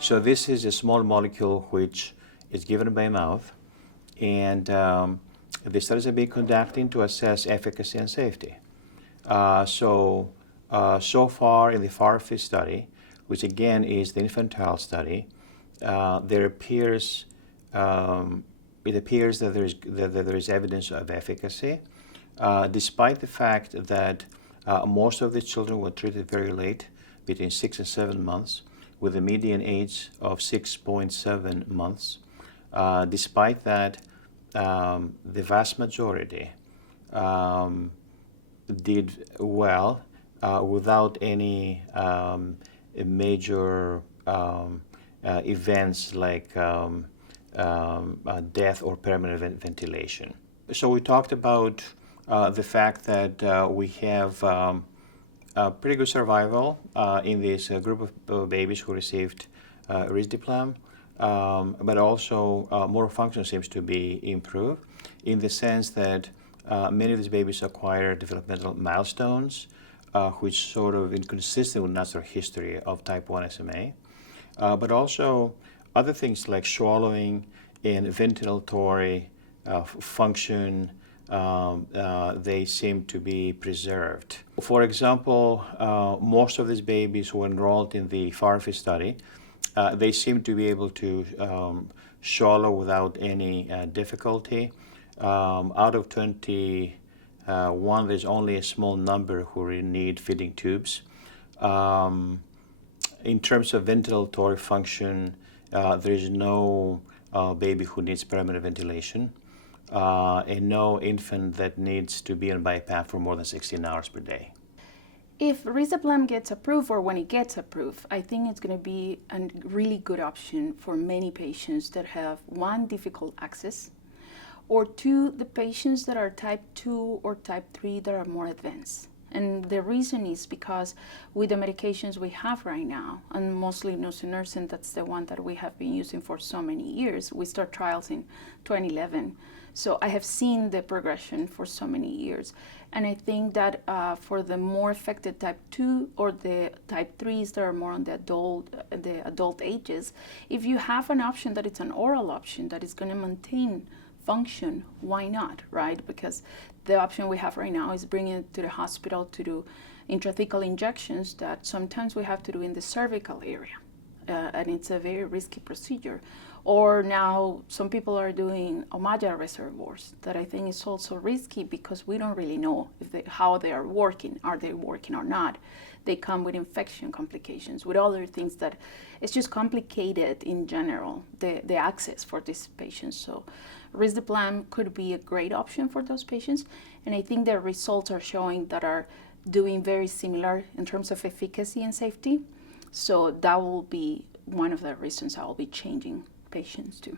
So this is a small molecule which is given by mouth, and the studies are being conducted to assess efficacy and safety. So far in the FARFI study, which again is the infantile study, there appears it appears that there is evidence of efficacy, despite the fact that most of the children were treated very late, between 6 and 7 months, with a median age of 6.7 months. Despite that, the vast majority did well without any major events like death or permanent ventilation. So we talked about the fact that we have pretty good survival in this group of babies who received Risdiplam, but also motor function seems to be improved in the sense that many of these babies acquire developmental milestones, which sort of inconsistent with natural history of type 1 SMA, but also other things like swallowing and ventilatory function, they seem to be preserved. For example, most of these babies who were enrolled in the FARFI study, they seem to be able to swallow without any difficulty. Out of 21, there's only a small number who really need feeding tubes. In terms of ventilatory function, there is no baby who needs permanent ventilation, and no infant that needs to be on BiPAP for more than 16 hours per day. If Risdiplam gets approved, or when it gets approved, I think it's going to be a really good option for many patients that have, one, difficult access, or two, the patients that are type 2 or type 3 that are more advanced. And the reason is because with the medications we have right now, and mostly nusinersen, that's the one that we have been using for so many years. We start trials in 2011. So I have seen the progression for so many years. And I think that for the more affected type 2 or the type 3s that are more on the adult ages, if you have an option that it's an oral option that is going to maintain function, why not, right? Because the option we have right now is bringing it to the hospital to do intrathecal injections that sometimes we have to do in the cervical area, and it's a very risky procedure. Or now some people are doing Omaja reservoirs that I think is also risky because we don't really know if how they are working. Are they working or not? They come with infection complications, with other things that it's just complicated in general, the access for these patients. So Risdiplam could be a great option for those patients, and I think the results are showing that are doing very similar in terms of efficacy and safety. So that will be one of the reasons I will be changing patients too.